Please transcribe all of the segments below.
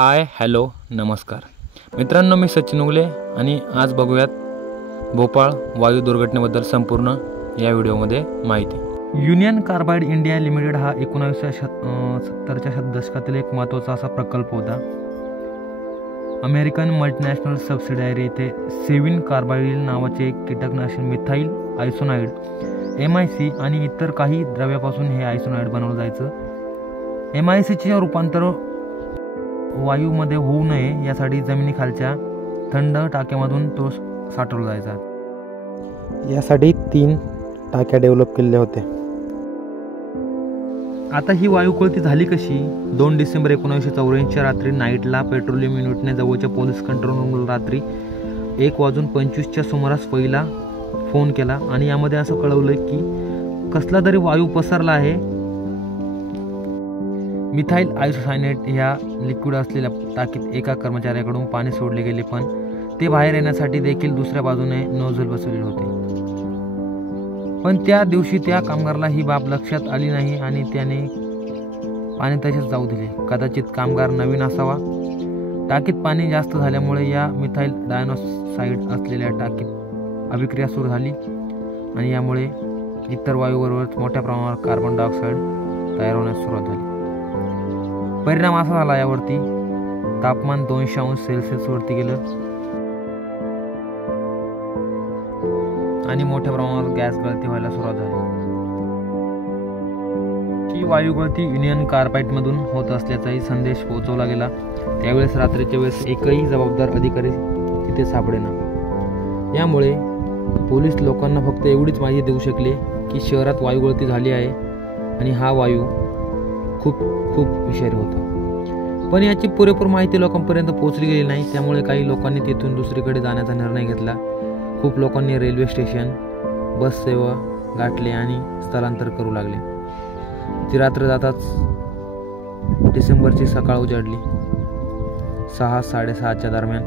Hi hello नमस्कार मित्रांनो, मी सचिन उगले आणि आज बघूयात भोपाळ वायू दुर्घटनेबद्दल संपूर्ण या व्हिडिओमध्ये माहिती। युनियन कार्बाइड इंडिया लिमिटेड हा 1970च्या दशकातील एक महत्त्वाचा असा प्रकल्प होता। अमेरिकन मल्टीनॅशनल सबसिडायरी येथे सेविन कार्बाइड नावाचे एक कीटकनाशक मिथाइल आयसोनाइड MIC आणि इतर काही द्रव्यापासून हे आयसोनाइड बनवलं जायचं। MICचे रूपांतर वायूमध्ये होऊ नये यासाठी जमिनीखालच्या थंड टाक्यामधून तो साठवला जायचा। यासाठी 3 टाक्या डेव्हलप केलेल्या होत्या। आता ही वायू गळती झाली कशी? 2 डिसेंबर 1984 रात्री नाईटला पेट्रोलियम युनिटने जवळच्या पोलीस कंट्रोल रूमला रात्री 1:25च्या सुमारास पहिला फोन केला आणि यामध्ये असं कळवलं की कसला तरी वायू पसरला आहे। मिथाइल आयसोसायनेट ह्या लिक्विड असलेल्या टाकीत एका कर्मचाऱ्याकडून पाणी सोडले गेले, पण ते बाहेर येण्यासाठी देखील दुसऱ्या बाजूने नोझल बसवलेले होते। पण त्या दिवशी त्या कामगाराला ही बाब लक्षात आली नाही आणि त्याने पाणी तसेच जाऊ दिले। कदाचित कामगार नवीन असावा। टाकीत पाणी जास्त झाल्यामुळे या मिथाइल डायऑक्साइड असलेल्या टाकीत अभिक्रिया सुरू झाली आणि यामुळे इतर वायूबरोबरच मोठ्या प्रमाणावर कार्बन डायऑक्साइड तयार होण्यास सुरुवात झाली। परिणाम असा झाला, यावरती तापमान 200°C वरती गेलं आणि मोठ्या प्रमाणावर गॅस गळती व्हायला सुरुवात झाली। ही वायू गळती युनियन कार्बाइड मधून होत असल्याचाही संदेश पोहोचवला गेला। त्यावेळेस रात्रीच्या वेळेस एकही जबाबदार अधिकारी तिथे सापडेना। यामुळे पोलीस लोकांना फक्त एवढीच माहिती देऊ शकले की शहरात वायू गळती झाली आहे आणि हा वायू खूप विषारी होता। पण याची पुरेपूर माहिती लोकांपर्यंत पोहोचली गेली नाही। त्यामुळे काही लोकांनी तिथून दुसरीकडे जाण्याचा निर्णय घेतला। खूप लोकांनी रेल्वे स्टेशन, बस सेवा गाठले आणि स्थलांतर करू लागले। ती रात्र जाताच डिसेंबरची सकाळ उजाडली। 6-6:30च्या दरम्यान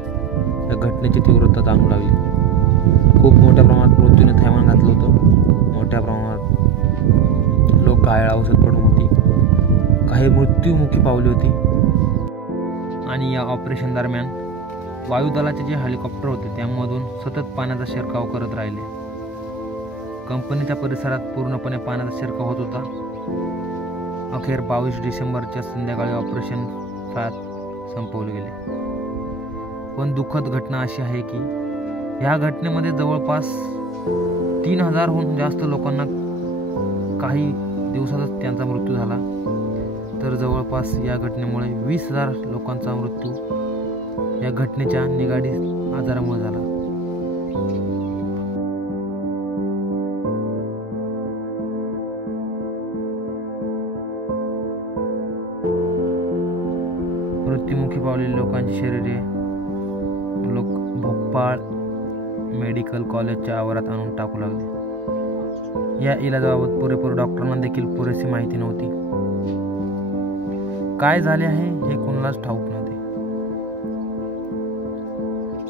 या घटनेची तीव्रता जाणवू लागली। खूप मोठ्या प्रमाणात मृत्यूने थैमान घातलं होतं। मोठ्या प्रमाणात लोक घायल अवस्थेत पडून होती, काही मृत्यूमुखी पावली होती। आणि या ऑपरेशन दरम्यान वायुदलाचे जे हेलिकॉप्टर होते त्यामधून सतत पाण्याचा शिरकाव करत राहिले। कंपनीच्या परिसरात पूर्णपणे पाण्याचा शिरकाव होत होता। अखेर 22 डिसेंबरच्या संध्याकाळी ऑपरेशन फॅथ संपवले गेले। पण दुःखद घटना अशी आहे की ह्या घटनेमध्ये जवळपास 3000हून जास्त लोकांना काही दिवसातच त्यांचा मृत्यू झाला, तर जवळपास या घटनेमुळे 20,000 लोकांचा मृत्यू या घटनेच्या निगडीत आजारामुळे झाला। मृत्युमुखी पावलेल्या लोकांची शरीरे लोक भोपाळ मेडिकल कॉलेजच्या आवारात आणून टाकू लागले। या इलाजाबाबत पुरेपूर डॉक्टरांना देखील पुरेशी माहिती नव्हती। काय झाले आहे हे कोणालाच ठाऊक नव्हते।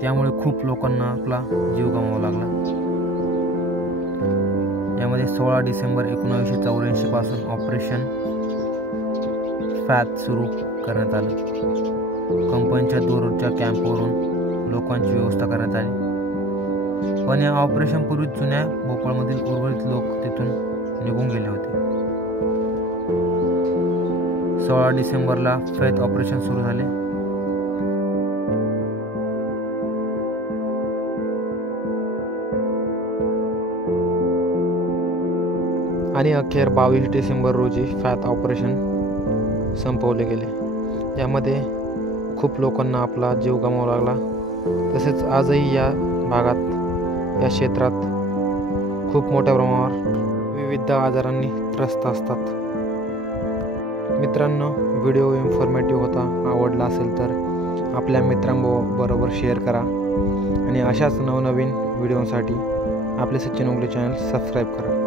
त्यामुळे खूप लोकांना आपला जीव गमवावा लागला। यामध्ये 16 डिसेंबर 1984 पासून ऑपरेशन फॅथ सुरू करण्यात आलं। कंपनीच्या दूरच्या कॅम्पवरून लोकांची व्यवस्था करण्यात आली, पण या ऑपरेशन पूर्वी जुन्या भोपाळमधील उर्वरित लोक तिथून निघून गेले होते। 16 डिसेंबरला फॅथ ऑपरेशन सुरू झाले आणि अखेर 22 डिसेंबर रोजी फॅथ ऑपरेशन संपवले गेले। यामध्ये खूप लोकांना आपला जीव गमवावा लागला। तसेच आजही या भागात, या क्षेत्रात खूप मोठ्या प्रमाणावर विविध आजारांनी त्रस्त असतात। मित्रांनो, व्हिडिओ इन्फॉर्मेटिव्ह होता। आवडला असेल तर आपल्या मित्रांबरोबर शेअर करा आणि अशाच नवनवीन व्हिडिओसाठी आपले सचिन उगले चॅनल सबस्क्राईब करा।